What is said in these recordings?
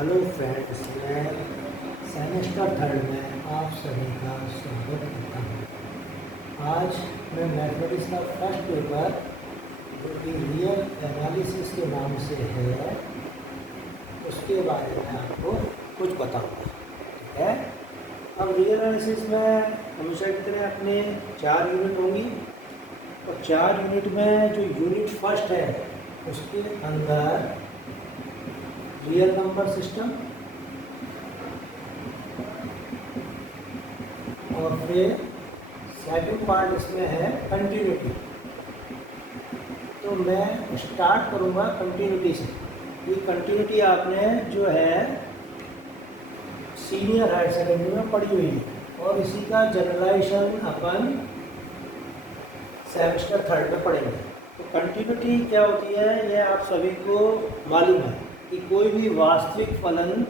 Hello friends, मैं semester third में आप सभी का स्वागत करता हूँ। आज मैं मैथमेटिक्स का फर्स्ट पेपर जो कि रियल एनालिसिस के नाम से है उसके बारे में आपको कुछ बताऊँगा। ठीक है। अब रियल एनालिसिस में हमेशा की तरह अपने 4 यूनिट होंगी और 4 यूनिट में जो यूनिट फर्स्ट है उसके अंदर रियल नंबर सिस्टम और फिर सेकंड पार्ट इसमें है कंटिन्यूटी। तो मैं स्टार्ट करूँगा कंटिन्यूटी से। ये कंटिन्यूटी आपने जो है सीनियर हायर सेकेंडरी में पढ़ी हुई है और इसी का जनरलाइजेशन अपन सेमेस्टर थर्ड में पढ़ेंगे। तो कंटिन्यूटी क्या होती है ये आप सभी को मालूम है कि कोई भी वास्तविक फलन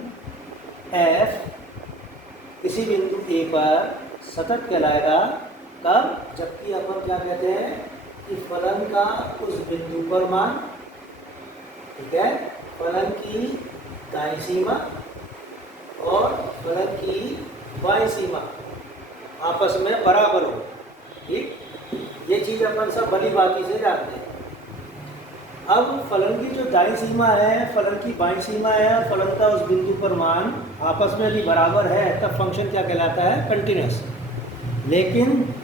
f किसी बिंदु a पर सतत कहलाएगा कब, जबकि अपन क्या कहते हैं कि फलन का उस बिंदु पर मान, ठीक है, फलन की दाईं सीमा और फलन की बाईं सीमा आपस में बराबर हो। ठीक, ये चीज़ अपन सब भली बाकी से जानते हैं। अब फलन की जो दाईं सीमा है, फलन की बाईं सीमा है, फलन का उस बिंदु पर मान आपस में यदि बराबर है तब फंक्शन क्या कहलाता है, कंटिन्यूअस। लेकिन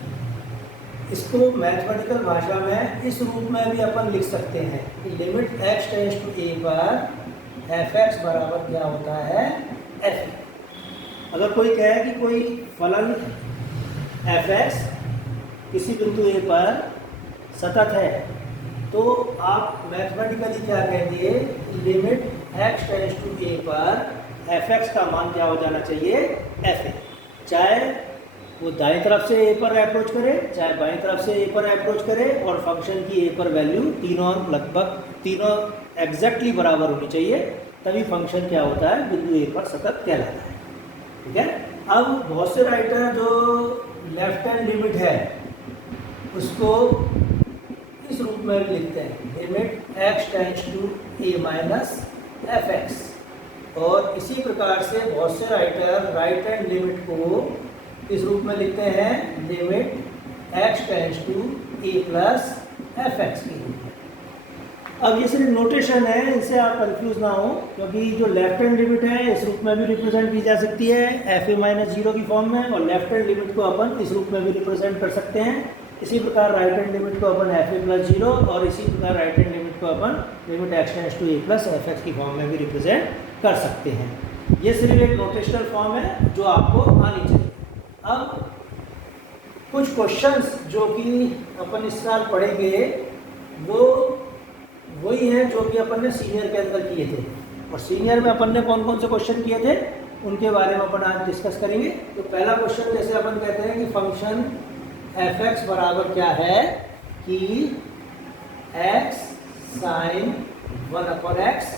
इसको मैथमेटिकल भाषा में इस रूप में भी अपन लिख सकते हैं कि limit x tends to a पर f(x) बराबर क्या होता है, f। अगर कोई कहे कि कोई फलन f(x) किसी बिंदु a पर सतत है तो आप मैथमेटिकली क्या कह दिए, limit x tends to a पर f(x) का मान क्या हो जाना चाहिए, f। चाहे वो दाईं तरफ से a पर अप्रोच करे, चाहे बाईं तरफ से a पर अप्रोच करे, और फंक्शन की a पर वैल्यू तीनों एग्जैक्टली बराबर होनी चाहिए, तभी फंक्शन क्या होता है, बिंदु a पर सतत कहलाता है। ठीक है। अब बहुत से राइटर जो लेफ्ट हैंड लिमिट है उसको इस रूप में भी लिखते हैं, limit x tends to a minus f(x), और इसी प्रकार से बहुत से राइटर राइट हैंड लिमिट को इस रूप में लिखते हैं, limit x tends to a plus f(x) की रूप में। अब ये सिर्फ नोटेशन है, इनसे आप कंफ्यूज ना हो, क्योंकि जो लेफ्ट हैंड लिमिट है इस रूप में भी रिप्रेजेंट की जा सकती है fa माइनस 0 की फॉर्म में, और लेफ्ट हैंड लिमिट को अपन इस रूप में भी रिप्रेजेंट कर सकते हैं। इसी प्रकार राइट हैंड लिमिट को अपन fa प्लस 0, और इसी प्रकार राइट हैंड लिमिट को अपन limit x tends to a plus f(x) की फॉर्म में भी रिप्रेजेंट कर सकते हैं। ये सिर्फ एक नोटेशनल फॉर्म है जो आपको आनी चाहिए। अब कुछ क्वेश्चंस जो कि अपन इस साल पढ़ेंगे वो वही हैं जो कि अपन ने सीनियर के अंदर किए थे, और सीनियर में अपन ने कौन कौन से क्वेश्चन किए थे उनके बारे में अपन आज डिस्कस करेंगे। तो पहला क्वेश्चन जैसे अपन कहते हैं कि फंक्शन f(x) बराबर क्या है, कि x साइन 1/x,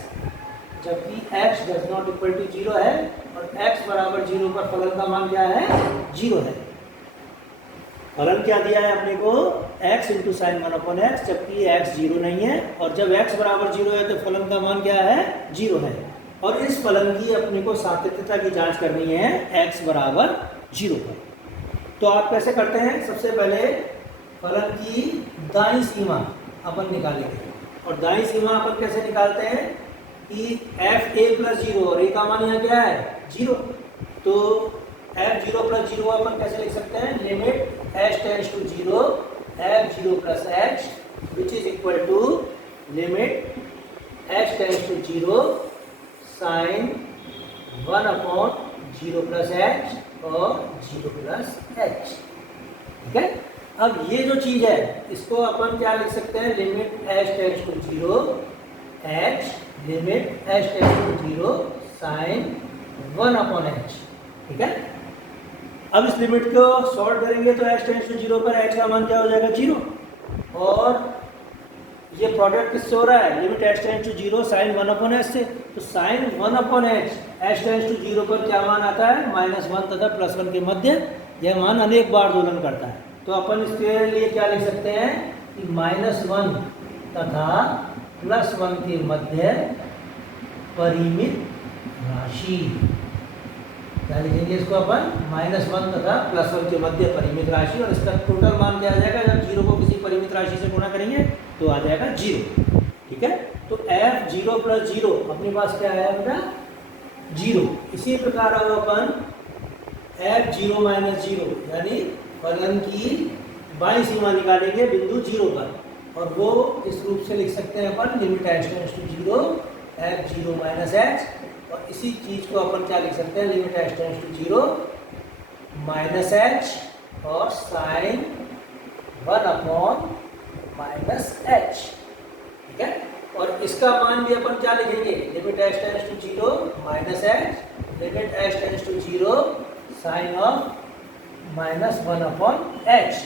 जबकि x does not equal to 0 है, और x बराबर 0 पर फलन का मान क्या है, 0 है। फलन क्या दिया है अपने को, x इंटू साइन 1/x, जबकि x 0 नहीं है, और जब x बराबर 0 है तो फलन का मान क्या है, 0 है। और इस फलन की अपने को सातत्यता की जांच करनी है x बराबर 0 पर। तो आप कैसे करते हैं, सबसे पहले फलन की दाईं सीमा अपन निकालेंगे, और दाईं सीमा अपन कैसे निकालते हैं कि f(a) प्लस 0, और a का मान यहाँ क्या है, 0। तो f(0) प्लस 0 अपन कैसे लिख सकते हैं, limit h tends to 0 f(0) plus h, which is equal to limit h tends to 0 sine 1/0 plus h और 0 प्लस h। ठीक है। अब ये जो चीज़ है इसको अपन क्या लिख सकते हैं, limit h tends to 0 h, limit h tends to 0 sine 1/h। ठीक है। अब इस लिमिट को सॉल्व करेंगे तो h टेंड्स टू 0 पर h का मान क्या हो जाएगा, 0, और ये प्रोडक्ट किससे हो रहा है, limit h tends to 0 sine 1/h से। तो sign 1/h h tends to 0 पर क्या मान आता है, -1 तथा +1 के मध्य यह मान अनेक बार दोलन करता है। तो अपन इसके लिए क्या लिख सकते हैं कि -1 तथा +1 के मध्य परिमित राशि। क्या लिखेंगे इसको अपन? -1 तथा +1 के मध्य परिमित राशि, और इसका टोटल मान क्या आ जाएगा? जब 0 को किसी परिमित राशि से गुणा करेंगे तो आ जाएगा 0। ठीक है, तो f 0 + 0 अपने पास क्या आया बेटा? 0। इसी प्रकार अब अपन f 0 - 0 यानी फलन की बाईं सीमा निकालेंगे बिंदु 0 पर, और वो इस रूप से लिख सकते हैं अपन limit h tends to 0 f 0 - h, और इसी चीज को अपन क्या लिख सकते हैं? Limit h tends to 0 -h और साइन 1/-h। ठीक है, और इसका मान भी अपन क्या लिखेंगे? Limit h tends to 0 -h, limit h tends to 0 sine of -1/h,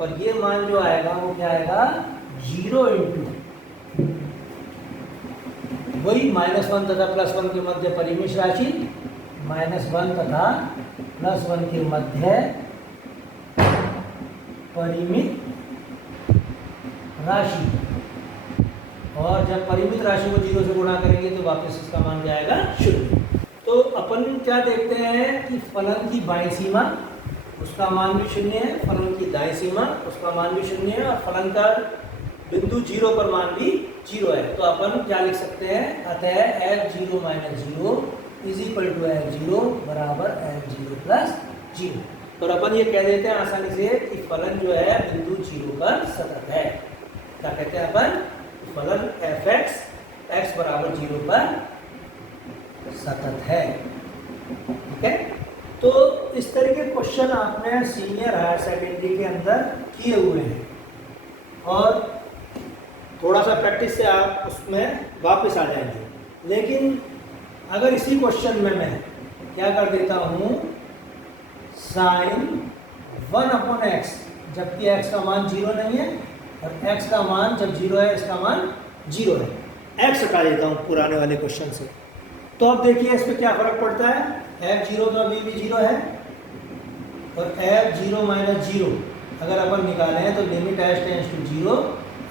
और ये मान जो आएगा वो क्या आएगा? 0 इंटू वही -1 तथा +1 के मध्य परिमित राशि, -1 तथा +1 के मध्य परिमित राशि, और जब परिमित राशि को 0 से गुणा करेंगे तो वापस इसका मान क्या आएगा? 0। तो अपन क्या देखते हैं कि फलन की बाईं सीमा उसका मान भी 0 है, फलन की दाईं सीमा उसका मान भी 0 है, और फलन का बिंदु 0 पर मान भी 0 है। तो अपन क्या लिख सकते हैं? अतः f 0 - 0 = f0 बराबर f0 + 0। तो अपन ये कह देते हैं आसानी से कि फलन जो है बिंदु 0 पर सतत है। क्या कहते हैं अपन? फलन fx x = 0 पर सतत है। ठीक है, तो इस तरह के क्वेश्चन आपने सीनियर हायर सेकेंडरी के अंदर किए हुए हैं, और थोड़ा सा प्रैक्टिस से आप उसमें वापस आ जाएंगे। लेकिन अगर इसी क्वेश्चन में मैं क्या कर देता हूँ? साइन 1/x, जबकि x का मान 0 नहीं है, और x का मान जब 0 है इसका मान 0 है, x हटा देता हूँ पुराने वाले क्वेश्चन से, तो अब देखिए इस पर क्या फर्क पड़ता है? f0 तो अभी भी 0 है, और f0 - 0 अगर अपन निकालें तो limit h tends to 0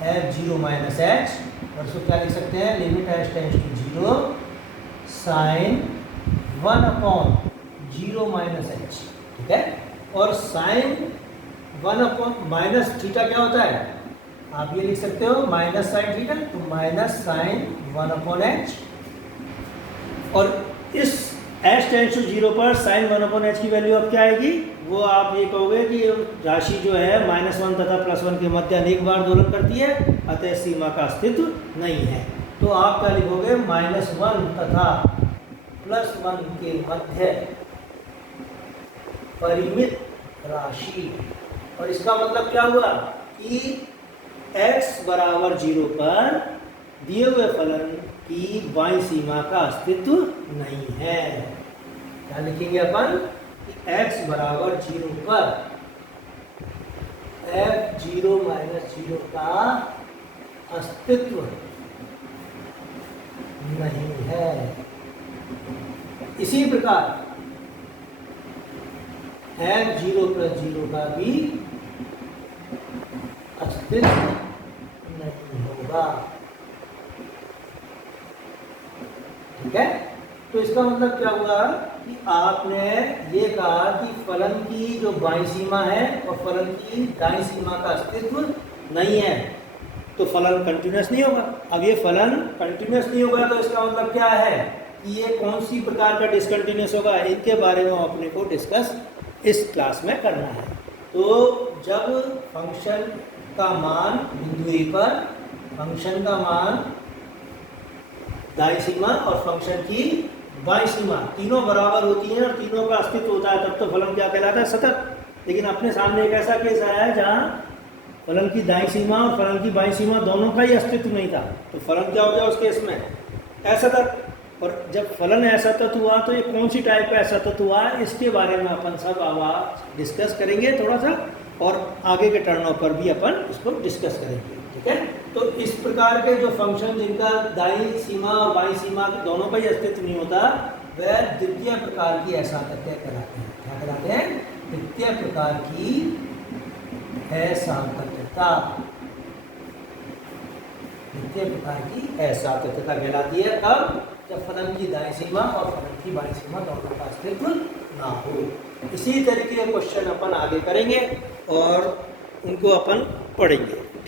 f0 - h, और इसको क्या लिख सकते हैं? Limit h tends to 0 sine 1/0 - h। ठीक है, और साइन 1 - थीटा क्या होता है? आप ये लिख सकते हो माइनस साइन थीटा, तो माइनस साइन 1/h, और इस h टेंड्स टू 0 पर साइन 1/h की वैल्यू अब क्या आएगी? वो आप ये कहोगे कि राशि जो है -1 तथा +1 के मध्य अनेक बार दोलन करती है, अतः सीमा का अस्तित्व नहीं है। तो आप क्या लिखोगे? -1 तथा +1 के मध्य परिमित राशि, और इसका मतलब क्या हुआ कि x = 0 पर दिए हुए फलन की बाईं सीमा का अस्तित्व नहीं है। क्या लिखेंगे अपन? कि x = 0 पर f0 - 0 का अस्तित्व नहीं है। इसी प्रकार f0 + 0 का भी अस्तित्व नहीं होगा। ठीक है, तो इसका मतलब क्या हुआ कि आपने ये कहा कि फलन की जो बाईं सीमा है और फलन की दाईं सीमा का अस्तित्व नहीं है, तो फलन कंटिन्यूअस नहीं होगा। अब ये फलन कंटिन्यूअस नहीं होगा तो इसका मतलब क्या है कि ये कौन सी प्रकार का डिसकंटिन्यूअस होगा? इनके बारे में अपने को डिस्कस इस क्लास में करना है। तो जब फंक्शन का मान बिंदु ए पर, फंक्शन का मान दाईं सीमा और फंक्शन की बाईं सीमा तीनों बराबर होती हैं और तीनों का अस्तित्व होता है, तब तो फलन क्या कहलाता है? सतत। लेकिन अपने सामने एक ऐसा केस आया है जहाँ फलन की दाईं सीमा और फलन की बाईं सीमा दोनों का ही अस्तित्व नहीं था, तो फलन क्या हो गया उस केस में? असतत। और जब फलन असतत हुआ तो ये कौन सी टाइप का असतत हुआ है, इसके बारे में अपन सब अब डिस्कस करेंगे थोड़ा सा, और आगे के टर्नों पर भी अपन इसको डिस्कस करेंगे। ठीक है, तो इस प्रकार के जो फंक्शन जिनका दाईं सीमा और बाईं सीमा दोनों का ही अस्तित्व नहीं होता, वह द्वितीय प्रकार की असातत्य कहलाते हैं। क्या कहलाते हैं? द्वितीय प्रकार की असातत्यता। द्वितीय प्रकार की असातत्यता कहलाती है। अब जब फलन की दाईं सीमा और फलन की बाईं सीमा दोनों का अस्तित्व ना हो। इसी तरीके के क्वेश्चन अपन आगे करेंगे और उनको अपन पढ़ेंगे।